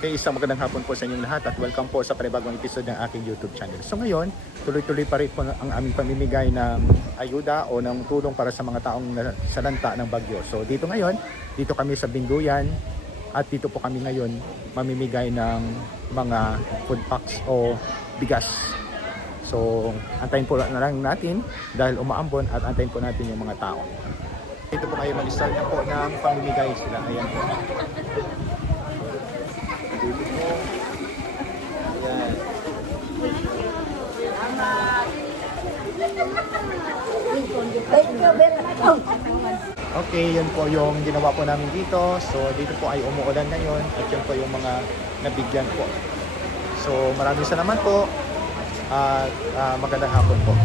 Okay, isang magandang hapon po sa inyong lahat at welcome po sa panibagong episode ng aking YouTube channel. So ngayon, tuloy-tuloy pa rin po ang aming pamimigay ng ayuda o ng tulong para sa mga taong salanta ng bagyo. So dito ngayon, dito kami sa Binduyan at dito po kami ngayon mamimigay ng mga food packs o bigas. So antayin po na lang natin dahil umaambon at antayin po natin yung mga tao. Dito po kayo mag-start na po ng pamimigay sila. Ayan po. Dito po. Ayan. Okay, yun po yung ginawa po namin dito. So dito po ay umuulan ngayon at yun po yung mga nabigyan po. So maraming salamat po at magandang hapon po.